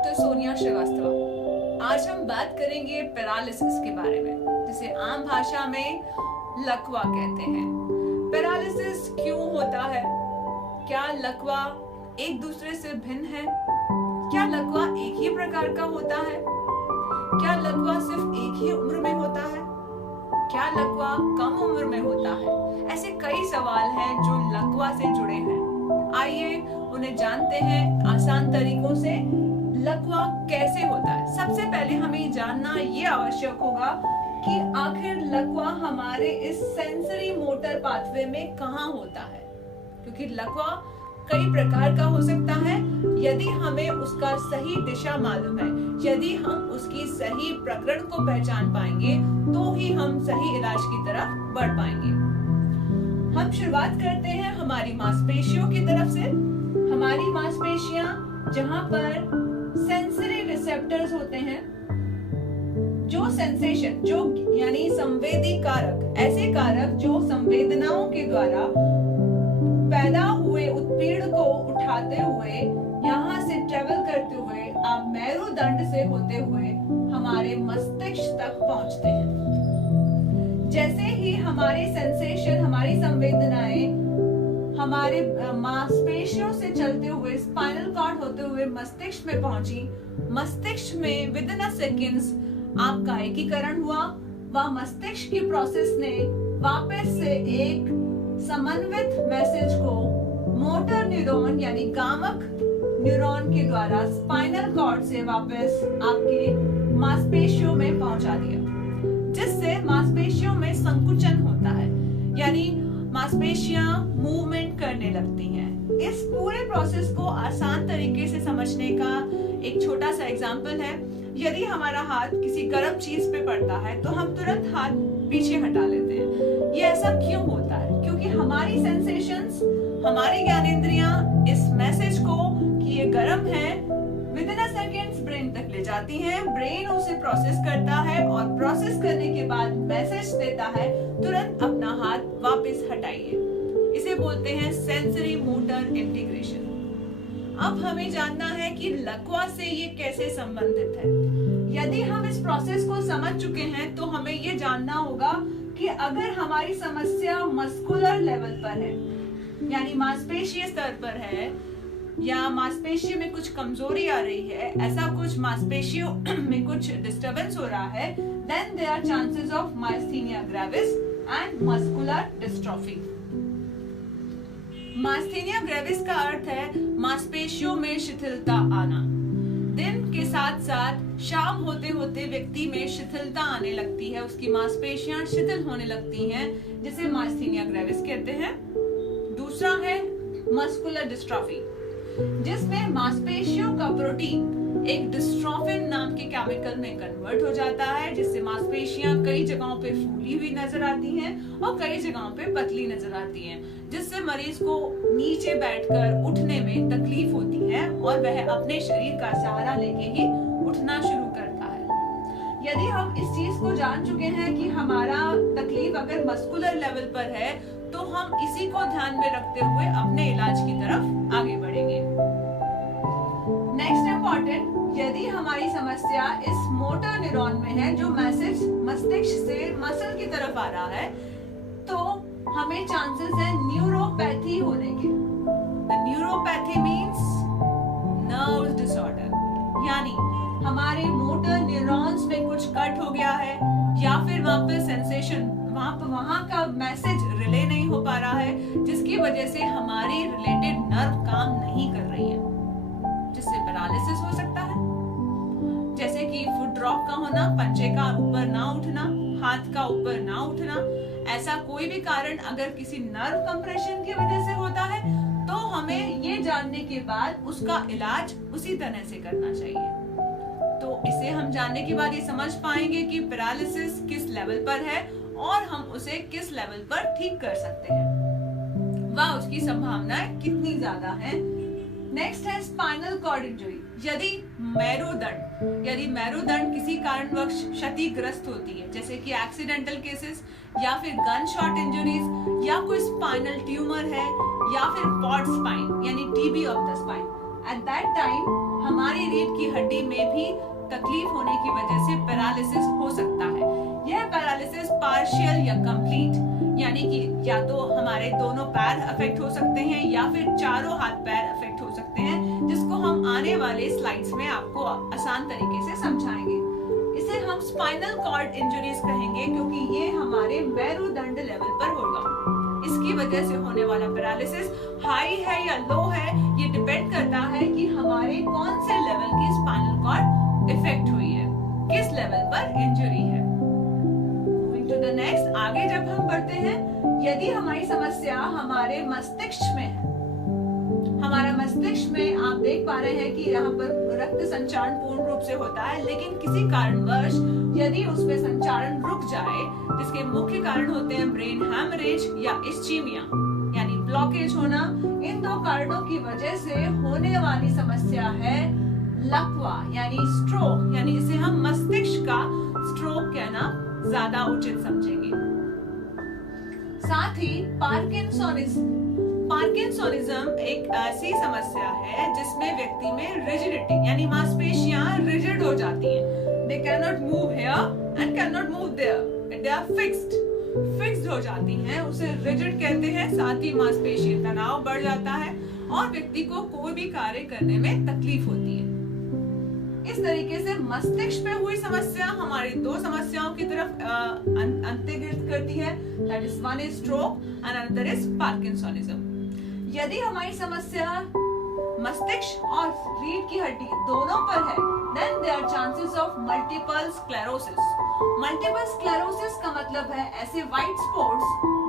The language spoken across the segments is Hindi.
डॉक्टर सोनिया श्रीवास्तव। आज हम बात करेंगे पैरालिसिस के बारे में, जिसे आम भाषा में लकवा कहते हैं। पैरालिसिस क्यों होता है? क्या लकवा एक दूसरे से भिन्न है? क्या लकवा एक ही प्रकार का होता है? क्या लकवा सिर्फ एक ही उम्र में होता है? क्या लकवा कम उम्र में होता है? ऐसे कई सवाल हैं जो लकवा से जुड़े हैं। आइए उन्हें जानते हैं आसान तरीकों से। लकवा कैसे होता है? सबसे पहले हमें जानना ये आवश्यक होगा कि आखिर लकवा हमारे इस सेंसरी मोटर पाथवे में कहाँ होता है, क्योंकि लकवा कई प्रकार का हो सकता है। यदि हमें उसका सही दिशा मालूम है, यदि हम उसकी सही प्रकरण को पहचान पाएंगे, तो ही हम सही इलाज की तरफ बढ़ पाएंगे। हम शुरुआत करते हैं हमारी मांसपेशियों की तरफ से। हमारी मांसपेशियां जहां पर सेंसरी रिसेप्टर्स होते हैं, जो सेंसेशन, जो यानी संवेदी कारक, ऐसे कारक जो संवेदनाओं के द्वारा पैदा हुए उत्पीड़न को उठाते हुए यहाँ से ट्रेवल करते हुए आप मेरुदंड से होते हुए हमारे मस्तिष्क तक पहुंचते हैं। जैसे ही हमारे सेंसेशन, हमारी संवेदनाएं हमारे मांसपेशियों से चलते हुए स्पाइनल कॉर्ड होते हुए मस्तिष्क में पहुंची, मस्तिष्क में विद इन अ सेकेंड्स आपका एकीकरण हुआ। वह मस्तिष्क की प्रोसेस ने वापस से एक समन्वित मैसेज को मोटर न्यूरॉन यानी गामक न्यूरॉन के द्वारा स्पाइनल कॉर्ड से वापस आपके मांसपेशियों में पहुंचा दिया, जिससे मांसपेशियों में संकुचन होता है, यानी मांसपेशियां मूवमेंट करने लगती हैं। इस पूरे प्रोसेस को आसान तरीके से समझने का एक छोटा सा एग्जांपल है। यदि हमारा हाथ किसी गर्म चीज पे पड़ता है तो हम तुरंत हाथ पीछे हटा लेते हैं। ये ऐसा क्यों होता है? क्योंकि हमारी सेंसेशंस, हमारी ज्ञानेंद्रियां इस मैसेज को कि ये गर्म है with in a seconds brain तक ले जाती हैं। ब्रेन उसे प्रोसेस करता है और प्रोसेस करने के बाद मैसेज देता है तुरंत अपना हाथ वापस हटाइए। इसे बोलते हैं सेंसरी मोटर इंटीग्रेशन। अब हमें जानना है कि लकवा से ये कैसे संबंधित है। यदि हम इस प्रोसेस को समझ चुके हैं तो हमें ये जानना होगा कि अगर हमारी समस्या मस्कुलर लेवल पर है, यानी मांसपेशीय स्तर पर है, या मांसपेशियों में कुछ कमजोरी आ रही है, ऐसा कुछ मांसपेशियों में कुछ डिस्टरबेंस हो रहा है, then there are chances of myasthenia gravis and muscular dystrophy। Myasthenia gravis का अर्थ है मांसपेशियों में शिथिलता आना। दिन के साथ साथ शाम होते होते व्यक्ति में शिथिलता आने लगती है, उसकी मांसपेशियां शिथिल होने लगती हैं, जिसे मास्थेनिया ग्रेविस कहते हैं। दूसरा है मस्कुलर डिस्ट्रॉफी, जिसमें मांसपेशियों का प्रोटीन एक डिस्ट्रोफिन नाम के केमिकल में कन्वर्ट हो जाता है, जिससे मांसपेशियां कई जगहों पे फूली हुई नजर आती हैं और कई जगहों पे पतली नजर आती हैं, जिससे मरीज को नीचे बैठकर उठने में तकलीफ होती है और वह अपने शरीर का सहारा लेके ही उठना शुरू करता है। यदि हम इस चीज को जान चुके हैं कि हमारा तकलीफ अगर मस्कुलर लेवल पर है, तो हम इसी को ध्यान में रखते हुए अपने इलाज की तरफ आगे बढ़ेंगे। नेक्स्ट इम्पोर्टेंट, यदि हमारी समस्या इस मोटर न्यूरॉन में है जो मैसेज मस्तिष्क से मसल की तरफ आ रहा है, तो हमें चांसेस है न्यूरोपैथी होने के। न्यूरोपैथी मींस नर्व डिसऑर्डर, यानी हमारे मोटर न्यूरॉन्स में कुछ कट हो गया है, या फिर वहां पे सेंसेशन, वहां का मैसेज रिले नहीं हो पा रहा है, जिसकी वजह से हमारी रिलेटेड नर्व काम नहीं कर रही है, जिससे पैरालिसिस हो सकता है। जैसे कि फुट ड्रॉप का होना, पंजे का ऊपर ना उठना, हाथ का ऊपर ना उठना, ऐसा कोई भी कारण अगर किसी नर्व कंप्रेशन की वजह से होता है, तो हमें ये जानने के बाद उसका इलाज उसी तरह से करना चाहिए। तो इसे हम जानने के बाद ये समझ पाएंगे कि पैरालिसिस किस लेवल पर है और हम उसे किस लेवल पर ठीक कर सकते हैं, वह उसकी संभावनाएं कितनी ज्यादा है। नेक्स्ट है स्पाइनल कॉर्ड इंजरी। यदि मेरुदंड किसी कारणवश क्षतिग्रस्त होती है, जैसे कि एक्सीडेंटल केसेस या फिर गन शॉट इंजरीज, या कोई स्पाइनल ट्यूमर है, या फिर पॉड स्पाइन यानी TB of the spine, at that time हमारी रीढ़ की हड्डी में भी तकलीफ होने की वजह से पैरालिसिस हो सकता है। यह पैरालिसिस पार्शियल या कंप्लीट, यानी कि या तो हमारे दोनों पैर अफेक्ट हो सकते हैं या फिर चारों हाथ पैर अफेक्ट हो सकते हैं, जिसको हम आने वाले स्लाइड्स में आपको आसान तरीके से समझाएंगे। इसे हम स्पाइनल कॉर्ड इंजरीज कहेंगे क्योंकि ये हमारे मेरुदंड लेवल पर होगा। इसकी वजह से होने वाला पैरालिसिस हाई है या लो है, ये डिपेंड करता है कि हमारे कौन से लेवल की स्पाइनल कॉर्ड इफेक्ट हुई है, किस लेवल पर इंजरी है। मूविंग टू द नेक्स्ट, आगे जब हम बढ़ते हैं, यदि हमारी समस्या हमारे मस्तिष्क में है, हमारा मस्तिष्क में आप देख पा रहे हैं कि यहाँ पर रक्त संचारण पूर्ण रूप से होता है, लेकिन किसी कारणवश यदि उसमें संचारण रुक जाए, जिसके मुख्य कारण होते हैं ब्रेन हैमरेज या इस्चीमिया यानी ब्लॉकेज होना। इन दो कारणों की वजह से होने वाली समस्या है लकवा यानी स्ट्रोक, यानी इसे हम मस्तिष्क का स्ट्रोक कहना ज्यादा उचित समझेंगे। साथ ही पार्किंसोनिज्म एक ऐसी समस्या है जिसमें व्यक्ति में रिजिडिटी यानी मांसपेशियां रिजिड हो जाती हैं। They cannot move here and cannot move there. They are fixed हो जाती हैं, उसे रिजिड कहते हैं। साथ ही मांसपेशी तनाव बढ़ जाता है और व्यक्ति को कोई भी कार्य करने में तकलीफ होती है। इस तरीके से मस्तिष्क में हुई समस्या हमारी दो समस्याओं की तरफ अंतर्गत करती है, that is one is stroke and another is Parkinsonism। यदि हमारी समस्या मस्तिष्क और रीढ़ की हड्डी दोनों पर है, then there are chances of multiple sclerosis। Multiple sclerosis का मतलब है ऐसे व्हाइट स्पॉट्स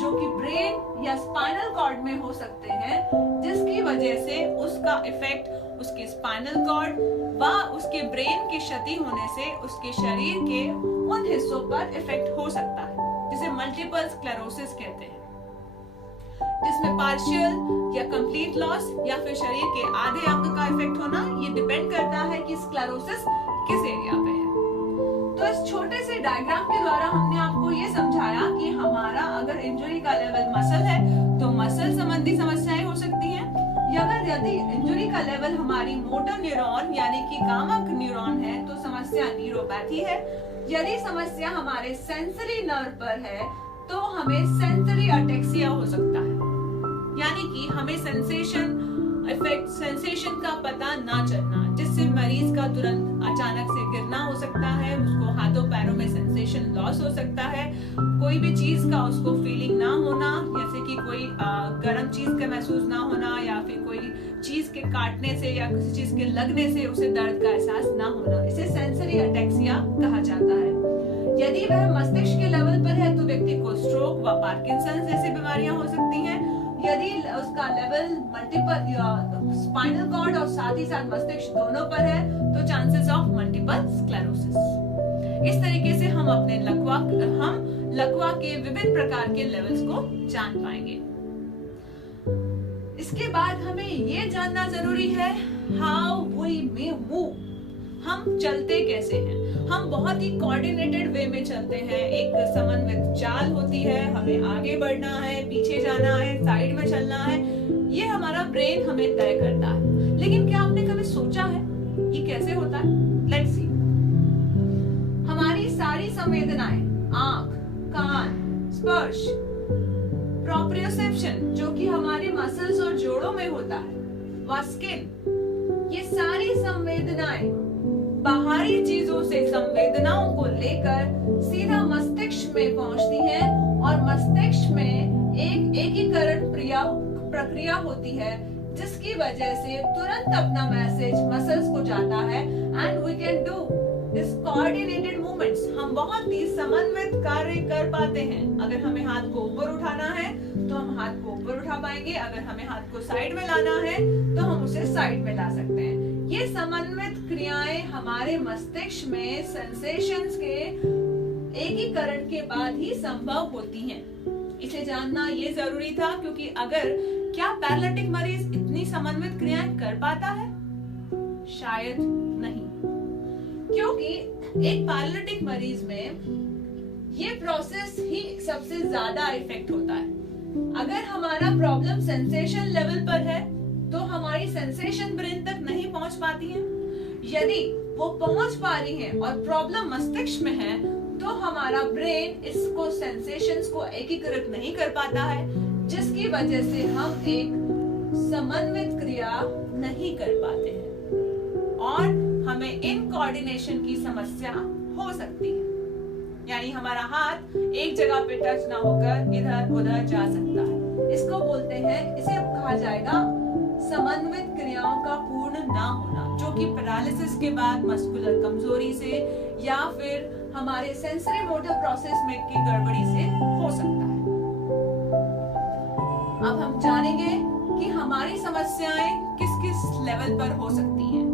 जो कि ब्रेन या स्पाइनल कॉर्ड में हो सकते हैं, जिसकी वजह से उसका इफेक्ट उसके स्पाइनल कॉर्ड व उसके ब्रेन की क्षति होने से उसके शरीर के उन हिस्सों पर इफेक्ट हो सकता है, जिसे मल्टीपल स्क्लेरोसिस कहते हैं, जिसमें पार्शियल या कंप्लीट लॉस या फिर शरीर के आधे अंग का इफेक्ट होना। ये डिपेंड करता है कि स्क्लेरोसिस किस एरिया पे है। तो इस छोटे से डायग्राम के द्वारा हमने आपको ये समझाया कि हमारा अगर इंजरी का लेवल मसल है तो मसल संबंधी समस्याएं हो सकती हैं, यदि इंजरी का लेवल हमारी मोटर न्यूरॉन यानी कि कामक न्यूरॉन है तो समस्या न्यूरोपैथी है। यदि समस्या हमारे सेंसरी नर्व पर है तो हमें सेंसरी अटेक्सिया हो सकता है, यानी कि हमें सेंसेशन का पता ना चलना, जिससे मरीज का तुरंत अचानक से गिरना हो सकता है, उसको हाथों पैरों में सेंसेशन लॉस हो सकता है, कोई भी चीज का उसको फीलिंग ना होना, जैसे कि कोई गर्म चीज का महसूस ना होना या फिर कोई चीज के काटने से या किसी चीज के लगने से उसे दर्द का एहसास ना होना, इसे सेंसरी अटेक्सिया कहा जाता है। यदि वह मस्तिष्क के लेवल पर है तो व्यक्ति को स्ट्रोक व पार्किंसन जैसी बीमारियां हो सकती हैं। यदि उसका लेवल मल्टीपल स्पाइनल कॉर्ड और साथ ही साथ मस्तिष्क दोनों पर है तो चांसेस ऑफ मल्टीपल स्क्लेरोसिस। इस तरीके से हम अपने लकवा के विभिन्न प्रकार के लेवल्स को जान पाएंगे। इसके बाद हमें ये जानना जरूरी है हाउ वी मूव, हम चलते कैसे हैं। हम बहुत ही कोऑर्डिनेटेड वे में चलते हैं, एक समन्वित चाल होती है, हमें आगे बढ़ना है, पीछे जाना है, साइड में चलना है, ये हमारा ब्रेन हमें तय करता है। लेकिन क्या आपने कभी सोचा है ये कैसे होता है? Let's see. हमारी सारी संवेदनाएं, आंख, कान, स्पर्श, प्रोप्रियोसेप्शन जो कि हमारे मसल्स और जोड़ों में होता है, व स्किन, ये सारी संवेदनाएं बाहरी चीजों से संवेदनाओं को लेकर सीधा मस्तिष्क में पहुंचती हैं और मस्तिष्क में एक एकीकरण प्रक्रिया होती है, जिसकी वजह से तुरंत अपना मैसेज मसल्स को जाता है and we can do this coordinated movements. हम बहुत ही समन्वित कार्य कर पाते हैं। अगर हमें हाथ को ऊपर उठाना है तो हम हाथ को ऊपर उठा पाएंगे, अगर हमें हाथ को साइड में लाना है तो हम उसे साइड में ला सकते हैं। ये समन्वित क्रियाएं हमारे मस्तिष्क में सेंसेशंस के एकीकरण के बाद ही संभव होती हैं। इसे जानना ये जरूरी था क्योंकि क्या पैरालिटिक मरीज इतनी समन्वित क्रियाएं कर पाता है? शायद नहीं, क्योंकि एक पैरालिटिक मरीज में ये प्रोसेस ही सबसे ज्यादा इफेक्ट होता है। अगर हमारा प्रॉब्लम सेंसेशन लेवल पर है तो हमारी सेंसेशन ब्रेन तक नहीं पहुंच पाती है, यदि वो पहुंच पा रही है और प्रॉब्लम मस्तिष्क में है, तो हमारा ब्रेन इसको सेंसेशंस को एकीकृत नहीं कर पाता है, जिसकी वजह से हम एक समन्वित क्रिया नहीं कर पाते हैं और हमें इनकोऑर्डिनेशन की समस्या हो सकती है। यानी हमारा हाथ एक जगह पे टच ना होकर इधर उधर जा सकता है। इसको बोलते हैं, इसे कहा जाएगा समन्वित क्रियाओं का पूर्ण ना होना, जो कि पैरालिसिस के बाद मस्कुलर कमजोरी से या फिर हमारे सेंसरी मोटर प्रोसेस में की गड़बड़ी से हो सकता है। अब हम जानेंगे कि हमारी समस्याएं किस किस लेवल पर हो सकती हैं।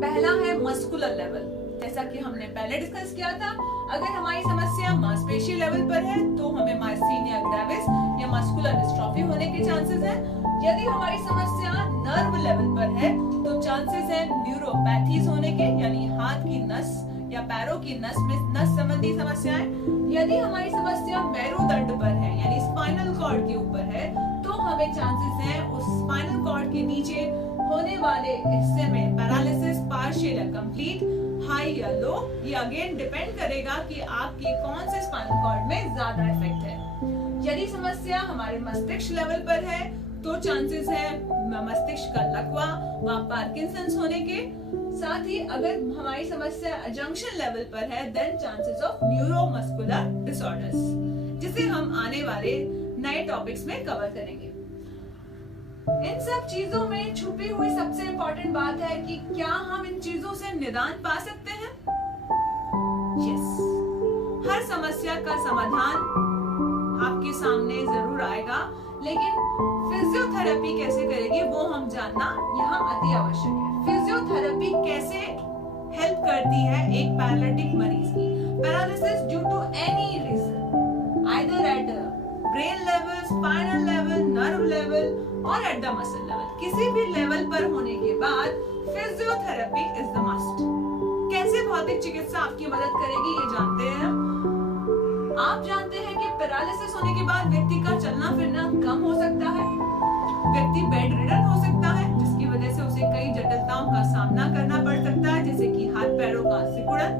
पहला है मस्कुलर लेवल। जैसा कि हमने पहले डिस्कस किया था, अगर हमारी समस्या मांसपेशी लेवल पर है तो हमें मायस्थीनिया ग्रेविस या मस्कुलर डिस्ट्रॉफी होने के चांसेस हैं। यदि हमारी समस्या नर्व लेवल पर है तो चांसेस हैं न्यूरोपैथीज होने के, यानी हाथ की नस या पैरों की नस में नस संबंधी समस्याएं। यदि हमारी समस्या मेरुदंड पर है, यानी स्पाइनल कॉर्ड के ऊपर है, तो हमें चांसेस हैं उस स्पाइनल कॉर्ड के नीचे होने वाले हिस्से में पैरालिसिस पार्शियल या कंप्लीट, हाई या लो। ये अगेन डिपेंड करेगा कि आपकी कौन से स्पाइनल कॉर्ड में ज्यादा इफेक्ट है। यदि समस्या हमारे मस्तिष्क लेवल पर है तो चांसेस है मस्तिष्क का लकवा व पार्किंसंस होने के। साथ ही अगर हमारी समस्या जंक्शन लेवल पर है, then chances of neuromuscular disorders, जिसे हम आने वाले नए टॉपिक्स में कवर करेंगे। इन सब चीजों में छुपी हुई सबसे इम्पोर्टेंट बात है कि क्या हम इन चीजों से निदान पा सकते हैं? यस, हर समस्या का समाधान आपके सामने जरूर आएगा, लेकिन फिजियोथेरेपी कैसे करेगी वो हम जानना यहाँ अति आवश्यक है। फिजियोथेरेपी कैसे हेल्प करती है एक पैरालिटिक मरीज की? Paralysis due to any reason, either at brain level, spinal level, nerve level और एट द मसल लेवल, किसी भी लेवल पर होने के बाद फिजियोथेरेपी इज द मस्ट। कैसे भौतिक चिकित्सा आपकी मदद करेगी ये जानते हैं हम। आप जानते हैं कि पैरालिसिस होने के बाद व्यक्ति का चलना फिरना कम हो सकता है, व्यक्ति बेड रिडन हो सकता है, जिसकी वजह से उसे कई जटिलताओं का सामना करना पड़ सकता है, जैसे कि हाथ पैरों का सिकुड़न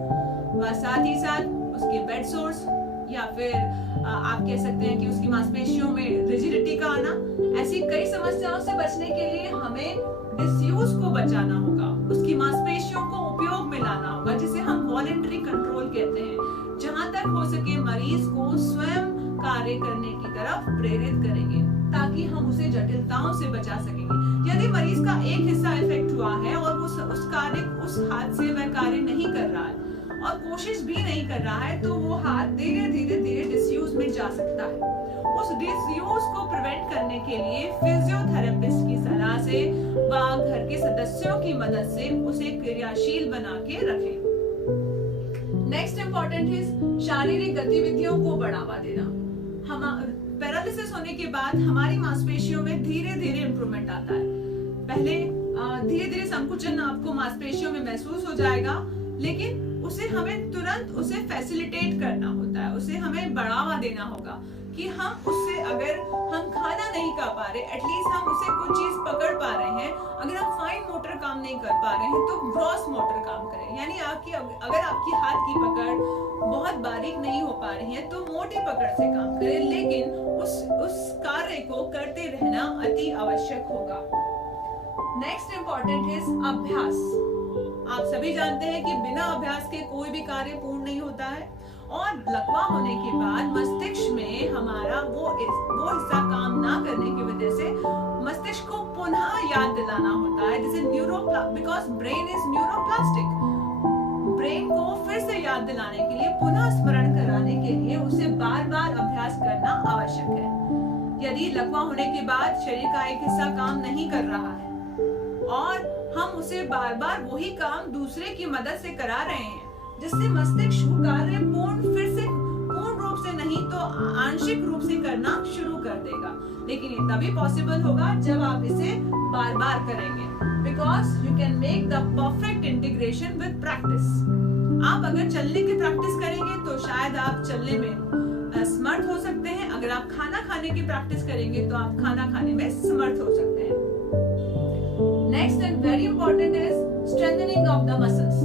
व साथ ही साथ उसके बेड सोर्स, या फिर आप कह सकते हैं कि उसकी मांसपेशियों में रिजिडिटी का आना। ऐसी कई समस्याओं से बचने के लिए हमें डिसयूज को बचाना होगा, उसकी मांसपेशियों को उपयोग में लाना होगा, जिसे हम वॉलंटरी कंट्रोल कहते हैं। जहां तक हो सके मरीज को स्वयं कार्य करने की तरफ प्रेरित करेंगे, ताकि हम उसे जटिलताओं से बचा सकेंगे। यदि मरीज का एक हिस्सा इफेक्ट हुआ है और उस हाथ से वह कार्य नहीं कर रहा है और कोशिश भी नहीं कर रहा है, तो वो हाथ धीरे धीरे डिसयूज में जा सकता है। उस डिसयूज को प्रिवेंट करने के लिए फिजियोथेरेपिस्ट की सलाह से व घर के सदस्यों की मदद से उसे क्रियाशील बना के रखें। नेक्स्ट इंपॉर्टेंट है शारीरिक गतिविधियों को बढ़ावा देना। पैरालिसिस होने के बाद हमारी मांसपेशियों में धीरे धीरे इंप्रूवमेंट आता है। पहले धीरे धीरे संकुचन आपको मांसपेशियों में महसूस हो जाएगा, लेकिन उसे हमें तुरंत उसे फैसिलिटेट करना होता है, उसे हमें बढ़ावा देना होगा कि हम उससे, अगर हम खाना नहीं खा पा रहे, एटलीस्ट हम उसे कुछ चीज पकड़ पा रहे हैं। अगर हम फाइन मोटर काम नहीं कर पा रहे हैं तो ग्रॉस मोटर काम करें, यानी अगर आपकी हाथ की पकड़ बहुत बारीक नहीं हो पा रही है तो मोटी पकड़ से काम करें, लेकिन उस कार्य को करते रहना अति आवश्यक होगा। नेक्स्ट इंपॉर्टेंट है अभ्यास। आप सभी जानते हैं कि बिना अभ्यास के कोई भी कार्य पूर्ण नहीं होता है, और लकवा होने के बाद मस्तिष्क में हमारा वो हिस्सा काम ना करने की वजह से मस्तिष्क को पुनः याद दिलाना होता है, जैसे because brain is neuroplastic. Brain को फिर से याद दिलाने के लिए, पुनः स्मरण कराने के लिए उसे बार बार अभ्यास करना आवश्यक है। यदि लकवा होने के बाद शरीर का एक हिस्सा काम नहीं कर रहा है और हम उसे बार बार वही काम दूसरे की मदद से करा रहे हैं, जिससे मस्तिष्क कार्य पूर्ण रूप से नहीं तो आंशिक रूप से करना शुरू कर देगा। लेकिन ये तभी पॉसिबल होगा जब आप इसे बार बार करेंगे, because you can make the perfect integration with practice. आप अगर चलने की प्रैक्टिस करेंगे तो शायद आप चलने में समर्थ हो सकते हैं। अगर आप खाना खाने की प्रैक्टिस करेंगे तो आप खाना खाने में समर्थ हो सकते हैं। Next and very important is strengthening of the muscles.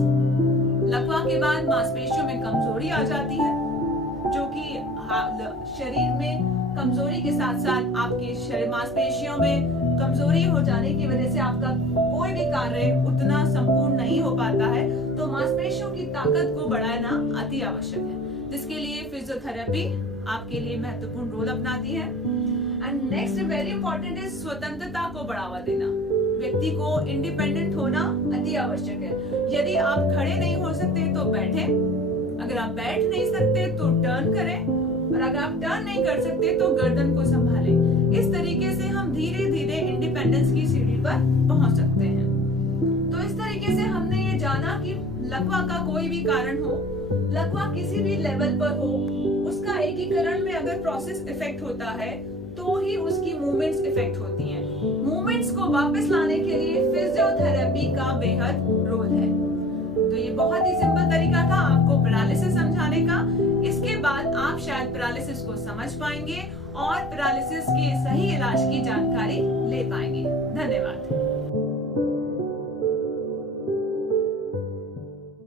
लकवा के बाद मांसपेशियों में कमजोरी आ जाती है, जो कि शरीर में कमजोरी के साथ साथ आपके शरीर मांसपेशियों में कमजोरी हो जाने की वजह से आपका कोई भी कार्य उतना संपूर्ण नहीं हो पाता है। तो मांसपेशियों की ताकत को बढ़ाना अति आवश्यक है, जिसके लिए फिजियोथेरेपी आपके लिए महत्वपूर्ण रोल अपनाती है। And next very important is स्वतंत्रता को बढ़ावा देना। व्यक्ति को इंडिपेंडेंट होना अति आवश्यक है। यदि आप खड़े नहीं हो सकते तो बैठे, अगर आप बैठ नहीं सकते तो टर्न करें, और अगर आप टर्न नहीं कर सकते तो गर्दन को संभालें। इस तरीके से हम धीरे धीरे इंडिपेंडेंस की सीढ़ी पर पहुंच सकते हैं। तो इस तरीके से हमने ये जाना कि लकवा का कोई भी कारण हो, लकवा किसी भी लेवल पर हो, उसका एकीकरण में अगर प्रोसेस इफेक्ट होता है तो ही उसकी मूवमेंट्स इफेक्ट होती हैं। मूवमेंट्स को वापस लाने के लिए फिजियोथेरेपी का बेहद रोल है। तो ये बहुत ही सिंपल तरीका था आपको पैरालिसिस समझाने का। इसके बाद आप शायद पैरालिसिस को समझ पाएंगे और पैरालिसिस के सही इलाज की जानकारी ले पाएंगे। धन्यवाद।